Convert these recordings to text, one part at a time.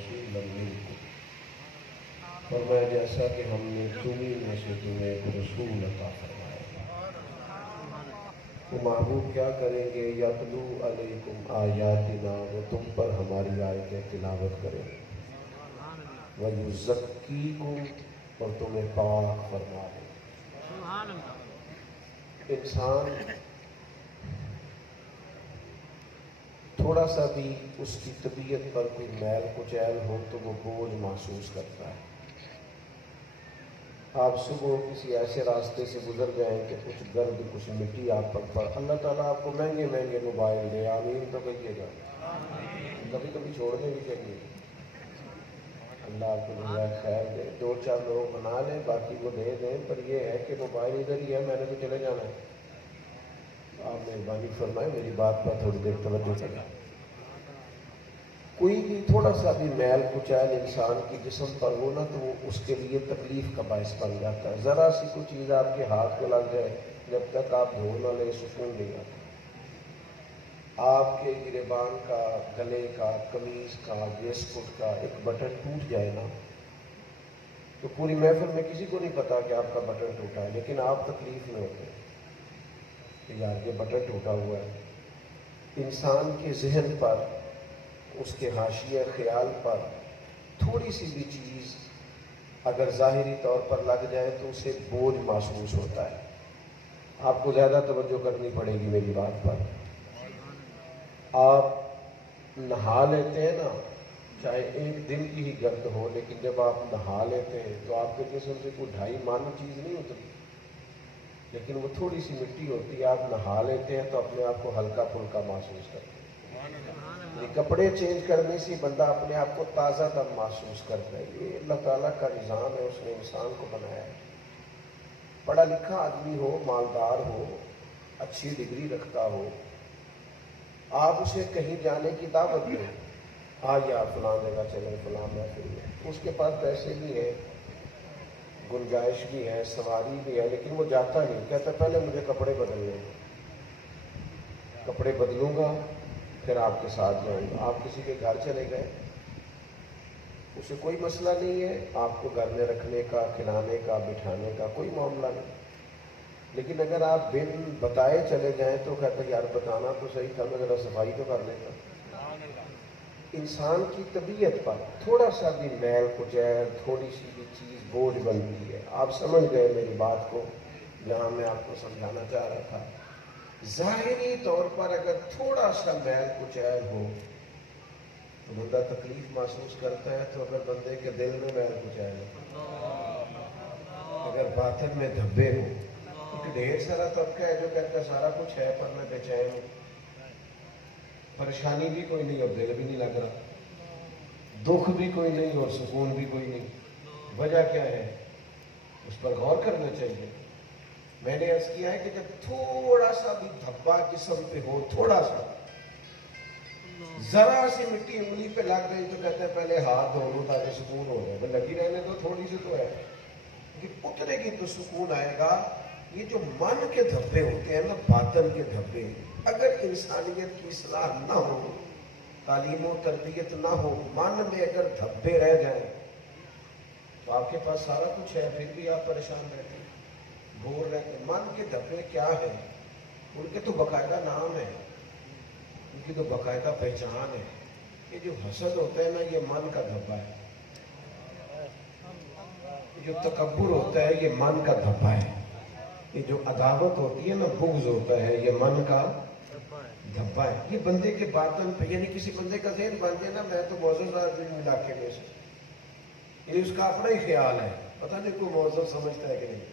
رسولا منکم، فرمایا جیسا کہ ہم نے تمہیں میں سے تمہیں ایک رسول عطا فرمایا۔ وہ محبوب کیا کریں گے؟ یتلو علیکم آیاتنا، وہ تم پر ہماری آیتیں تلاوت کریں گے، وَيُزَكِّيكُمْ، اور تمہیں پاک فرما دیں گے۔ انسان تھوڑا سا بھی اس کی طبیعت پر کوئی میل کچیل ہو تو وہ بوجھ محسوس کرتا ہے۔ آپ صبح کسی ایسے راستے سے گزر گئے کہ کچھ گرد کچھ مٹی آپ پر پڑ، اللہ تعالیٰ آپ کو مہنگے مہنگے موبائل دے، آمین تو کہیے گا، کبھی کبھی چھوڑنے بھی چاہیے، اللہ آپ کو جزائے خیر دے، دو چار لوگ بنا لیں باقی کو دے دیں، پر یہ ہے کہ موبائل ادھر ہی ہے، میں نے تو چلے جانا ہے۔ آپ مہربانی فرمائیں میری بات پر تھوڑی دیر توجہ کریں۔ کوئی بھی تھوڑا سا بھی میل کچیل انسان کی جسم پر ہو نا تو وہ اس کے لیے تکلیف کا باعث بن جاتا ہے۔ ذرا سی کوئی چیز آپ کے ہاتھ کو لگ جائے، جب تک آپ دھو نہ لیں سکون نہیں آتا۔ آپ کے گریبان کا، گلے کا، قمیض کا، ویسٹ کوٹ کا ایک بٹن ٹوٹ جائے نا تو پوری محفل میں کسی کو نہیں پتا کہ آپ کا بٹن ٹوٹا ہے، لیکن آپ تکلیف میں ہوتے ہیں کہ یار یہ بٹن ٹوٹا ہوا ہے۔ انسان کے ذہن پر، اس کے حاشیہ خیال پر تھوڑی سی بھی چیز اگر ظاہری طور پر لگ جائے تو اسے بوجھ محسوس ہوتا ہے۔ آپ کو زیادہ توجہ کرنی پڑے گی میری بات پر۔ آپ نہا لیتے ہیں نا، چاہے ایک دن کی ہی گرد ہو، لیکن جب آپ نہا لیتے ہیں تو آپ کے جسم سے کوئی 2.5 من چیز نہیں اترتی، لیکن وہ تھوڑی سی مٹی ہوتی ہے، آپ نہا لیتے ہیں تو اپنے آپ کو ہلکا پھلکا محسوس کرتے ہیں۔ یہ کپڑے چینج کرنے سے بندہ اپنے آپ کو تازہ دم محسوس کرتا ہے۔ یہ اللہ تعالیٰ کا نظام ہے، اس نے انسان کو بنایا ہے۔ پڑھا لکھا آدمی ہو، مالدار ہو، اچھی ڈگری رکھتا ہو، آپ اسے کہیں جانے کی دعوت دیں، یا فلاں جگہ چلیں، فلاں محفل میں، اس کے پاس پیسے بھی ہیں، گنجائش بھی ہے، سواری بھی ہے، لیکن وہ جاتا نہیں، کہتا پہلے مجھے کپڑے بدلنے ہیں، کپڑے بدلوں گا پھر آپ کے ساتھ جاؤں گا۔ آپ کسی کے گھر چلے گئے، اسے کوئی مسئلہ نہیں ہے، آپ کو گھر میں رکھنے کا، کھلانے کا، بٹھانے کا کوئی معاملہ نہیں، لیکن اگر آپ بن بتائے چلے جائیں تو کہتے ہیں یار بتانا تو صحیح تھا، میں ذرا صفائی تو کر لیتا۔ انسان کی طبیعت پر تھوڑا سا بھی میل کچیل، تھوڑی سی بھی چیز بوجھ بنتی ہے۔ آپ سمجھ گئے میری بات کو، جہاں میں آپ کو سمجھانا چاہ رہا تھا۔ ظاہری طور پر اگر تھوڑا سا میل کچیل ہو تو بندہ تکلیف محسوس کرتا ہے، تو اگر بندے کے دل میں میل کچیل ہو، اگر باطن میں دھبے ہو، ایک ڈھیر سارا طبقہ ہے جو کہتا ہے سارا کچھ ہے پر میں بے چین ہوں، پریشانی بھی کوئی نہیں اور دل بھی نہیں لگ رہا، دکھ بھی کوئی نہیں اور سکون بھی کوئی نہیں، وجہ کیا ہے؟ اس پر غور کرنا چاہیے۔ میں نے عرض کیا ہے کہ جب تھوڑا سا بھی دھبا جسم پہ ہو، تھوڑا سا، ذرا سی مٹی انگلی پہ لگ گئی تو کہتے ہیں پہلے ہاتھ دھو لو تاکہ سکون ہو جائے، لگی رہنے تو تھوڑی سی تو ہے، کہ اترے گی تو سکون آئے گا۔ یہ جو من کے دھبے ہوتے ہیں نا، باطن کے دھبے، اگر انسانیت کی اصلاح نہ ہو، تعلیم و تربیت نہ ہو، من میں اگر دھبے رہ جائیں تو آپ کے پاس سارا کچھ ہے پھر بھی آپ پریشان رہتے ہیں، بور رہتے ہیں۔ من کے دھبے کیا ہیں؟ ان کے تو باقاعدہ نام ہے، ان کی تو باقاعدہ پہچان ہے۔ یہ جو حسد ہوتا ہے نا، یہ من کا دھبا ہے۔ یہ جو تکبر ہوتا ہے یہ من کا دھبا ہے۔ یہ جو عداوت ہوتی ہے نا، بغض ہوتا ہے، یہ من کا دھبا ہے۔ یہ بندے کے باطن پہ، یعنی کسی بندے کا ذہن بن جائے نا، میں تو معزز آدمی ہوں علاقے میں سے، یہ اس کا اپنا ہی خیال ہے، پتہ نہیں کوئی معزز سمجھتا ہے کہ نہیں،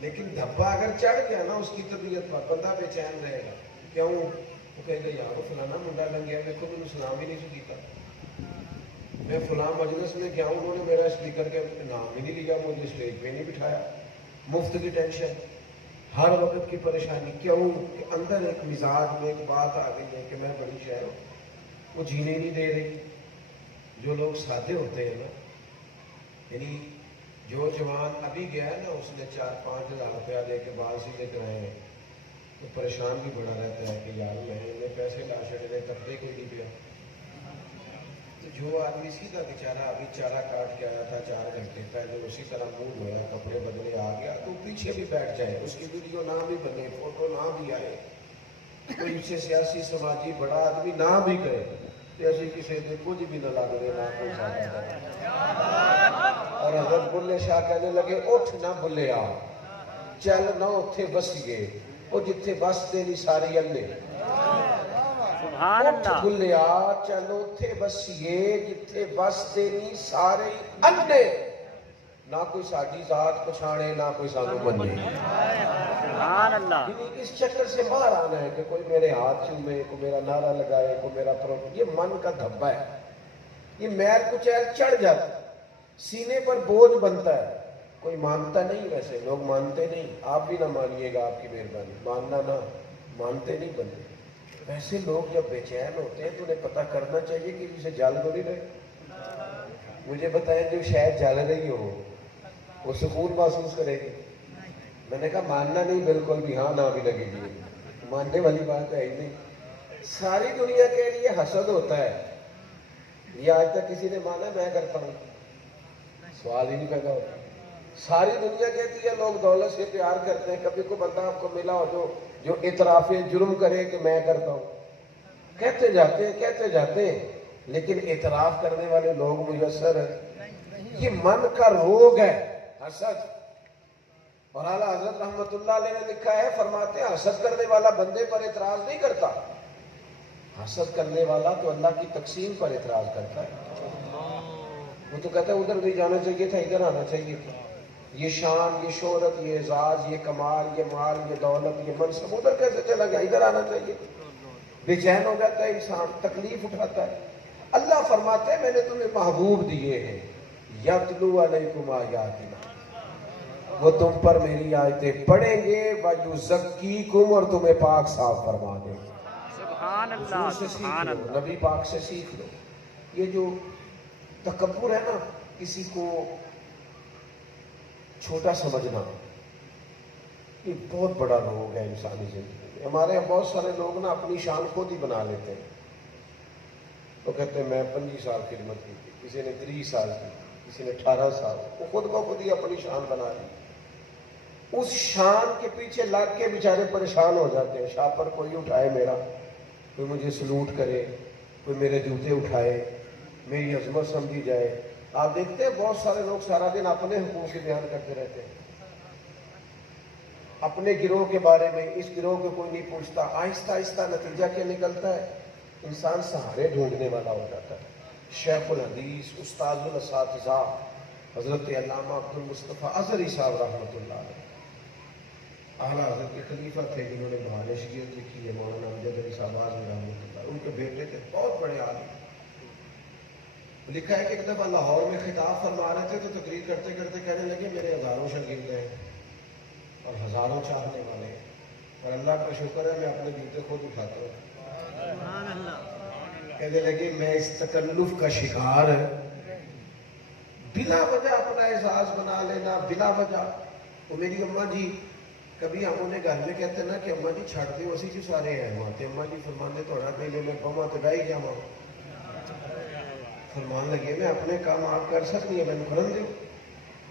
لیکن دھبا اگر چڑھ گیا نا اس کی طبیعت پر، بندہ بے چین رہے گا۔ کیوں؟ وہ کہے گا یار وہ فلانا منڈا لگ گیا، میرے کو بھی سلام بھی نہیں کیتا، میں فلاں مجلس میں گیا ہوں، انہوں نے میرا اسپیکر کے نام ہی نہیں لیا، مجھے اسٹیج پہ نہیں بٹھایا، مفت کی ٹینشن، ہر وقت کی پریشانی۔ کیوں؟ کہ اندر ایک مزاج میں ایک بات آ گئی ہے کہ میں بڑی شہر ہوں، وہ جینے نہیں دے رہی۔ جو لوگ سادے ہوتے ہیں نا، یعنی جو جوان ابھی گیا ہے نا، اس نے 4-5 ہزار روپیہ دے کے بال سیدھے کرائے ہیں، تو پریشان بھی بڑا رہتا ہے کہ یار میں انہیں پیسے لا چھڑے تب دے کوئی نہیں پیا، تو جو آدمی سیدھا بیچارہ ابھی چارہ کاٹ کے آیا تھا 4 گھنٹے پہلے اسی طرح منہ دھویا کپڑے بدلے آ گیا تو پیچھے بھی بیٹھ جائے, اس کی ویڈیو نہ بھی بنے, فوٹو نہ بھی آئے, کوئی اسے سیاسی سماجی بڑا آدمی نہ بھی کرے تو ایسے کسی نے کچھ بھی نہ لگ رہے نہ کوئی ساتھ. اور حضرت بلے شاہ کہنے لگے اٹھ نہ بلے آ چل نہ اتھے بسیے وہ جتھے بس تیری ساری اللہ. اٹھ بلیا چلو اتھے بسیے جتھے بس تیری سارے اللہ. نہ کوئی ساڈی ذات پچھانے نہ کوئی سانو منے. سبحان اللہ. اس چکر سے باہر آنا ہے کہ کوئی میرے ہاتھ چومے, کوئی میرا نعرہ لگائے, کوئی میرا یہ من کا دھبا ہے. یہ میل کچیل چڑھ جاتا ہے, سینے پر بوجھ بنتا ہے. کوئی مانتا نہیں, ویسے لوگ مانتے نہیں. آپ بھی نہ مانیے گا, آپ کی مہربانی. ماننا نہ مانتے نہیں بنتے. ویسے لوگ جب بے چین ہوتے ہیں تو انہیں پتہ کرنا چاہیے کہ اسے جل تو نہیں رہے. مجھے بتائیں جو شاید جل رہی ہو وہ سکون محسوس کرے گی. میں نے کہا ماننا نہیں بالکل بھی, ہاں نہ بھی لگے گی. ماننے والی بات ہے ہی نہیں. ساری دنیا کے لیے حسد ہوتا ہے. یہ آج تک کسی نے مانا میں کرتا ہوں؟ سوال ہی نہیں پیدا ہوتا. ساری دنیا کہتی ہے لوگ دولت سے پیار کرتے ہیں. کبھی کوئی بندہ آپ کو ملا ہو جو اعتراف جرم کرے کہ میں کرتا ہوں؟ کہتے جاتے ہیں لیکن اعتراف کرنے والے لوگ میسر ہیں. یہ من کا روگ ہے حسد. اور اعلیٰ حضرت رحمت اللہ علیہ نے لکھا ہے, فرماتے ہیں حسد کرنے والا بندے پر اعتراض نہیں کرتا, حسد کرنے والا تو اللہ کی تقسیم پر اعتراض کرتا ہے. وہ تو کہتا ہے ادھر نہیں جانا چاہیے تھا, ادھر آنا چاہیے تھا. یہ شان, یہ شہرت, یہ اعزاز, یہ کمال, یہ مال, یہ دولت, یہ منصب ادھر کیسے چلا گیا, ادھر آنا چاہیے. بے چین ہو جاتا ہے انسان, تکلیف اٹھاتا ہے. اللہ فرماتے ہیں میں نے تمہیں محبوب دیے ہیں, یتلو علیکم آیاتنا, وہ تم پر میری آیتیں پڑھیں گے, وَیُزَکِّیکُم, اور تمہیں پاک صاف فرما دیں گے. سبحان اللہ. حضور سے سیکھ لو, نبی پاک سے سیکھ لو. یہ جو تکبر ہے نا, کسی کو چھوٹا سمجھنا, یہ بہت بڑا روگ ہے انسانی زندگی میں. ہمارے یہاں بہت سارے لوگ نا اپنی شان خود ہی بنا لیتے ہیں. تو کہتے ہیں میں 25 سال خدمت کی تھی, کسی نے 30 سال کی, کسی نے 18 سال. وہ خود کو خود ہی اپنی شان بنا لی. اس شان کے پیچھے لگ کے بیچارے پریشان ہو جاتے ہیں. شاہ پر کوئی اٹھائے میرا, کوئی مجھے سلوٹ کرے, کوئی میرے جوتے اٹھائے, میری عظمت سمجھی جائے. آپ دیکھتے ہیں بہت سارے لوگ سارا دن اپنے حقوق کے بیان کرتے رہتے ہیں, اپنے گروہ کے بارے میں. اس گروہ کو کوئی نہیں پوچھتا. آہستہ آہستہ نتیجہ کیا نکلتا ہے, انسان سہارے ڈھونڈنے والا ہو جاتا ہے. شیخ الحدیث, استاد الاساتذہ حضرت علامہ عبد المصطفیٰ اظہری صاحب رحمۃ اللہ علیہ, اعلیٰ حضرت کے خلیفہ تھے جنہوں نے بہار شریعت لکھی ہے, مولانا امجد علی صاحب اعظمی رحمۃ اللہ. ان کے بیٹے تھے بہت بڑے عالم. لکھا ہے کہ ایک دفعہ لاہور میں خطاب فرما رہے تھے تو تقریر کرتے کرتے کہنے لگے میرے ہزاروں شاگرد ہیں اور ہزاروں چاہنے والے ہیں, اور اللہ کا شکر ہے میں اپنے جوتے خود اٹھاتا ہوں. کہنے لگے میں اس تکلف کا شکار ہے, بلا وجہ اپنا احساس بنا لینا, بلا وجہ. وہ میری اماں جی, کبھی ہم انہیں گھر میں کہتے نا کہ اماں جی چھڑ دے, اسی جو سارے ہیں وہاں تے اماں جی فرمانے تھوڑا پہلے میں بہما تو گائی جا ماں. فرمان لگے میں اپنے کام آپ کر سکتی ہیں, میں کرن دوں.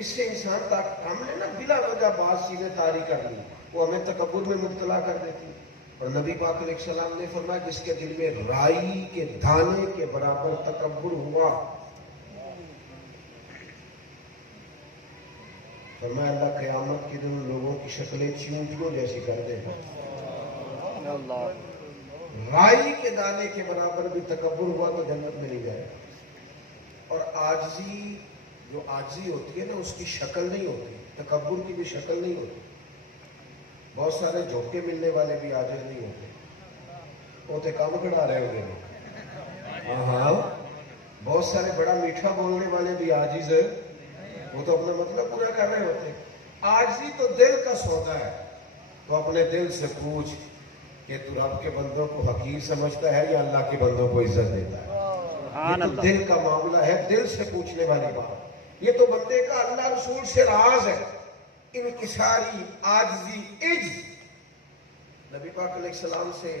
اس سے انسان تک ہم نے نا بلا وجہ بات سینے تاری کر لی, وہ ہمیں تکبر میں مبتلا کر دیتی. اور نبی پاک علیہ السلام نے فرمایا جس کے دل میں رائی کے دانے کے برابر تکبر ہوا, فرمایا اللہ قیامت کے دن لوگوں کی شکلیں چیونٹیوں جیسی کر دے گا. رائی کے دانے کے برابر بھی تکبر ہوا تو جنت میں نہیں جائے. اور عاجزی, جو عاجزی ہوتی ہے نا اس کی شکل نہیں ہوتی, تکبر کی بھی شکل نہیں ہوتی. بہت سارے جھوکے ملنے والے بھی عاجز نہیں ہوتے, وہ تو کام کھڑا رہے ہوئے ہیں. ہاں, بہت سارے بڑا میٹھا بولنے والے بھی عاجز ہیں, وہ تو اپنا مطلب پورا کر رہے ہوتے ہیں. عاجزی تو دل کا سودا ہے. تو اپنے دل سے پوچھ کہ تو رب کے بندوں کو حقیر سمجھتا ہے یا اللہ کے بندوں کو عزت دیتا ہے. یہ تو دل کا معاملہ ہے, دل سے پوچھنے والی بات. یہ تو بندے کا اللہ رسول سے راز ہے, انکساری, عاجزی, عجز. نبی پاک علیہ السلام سے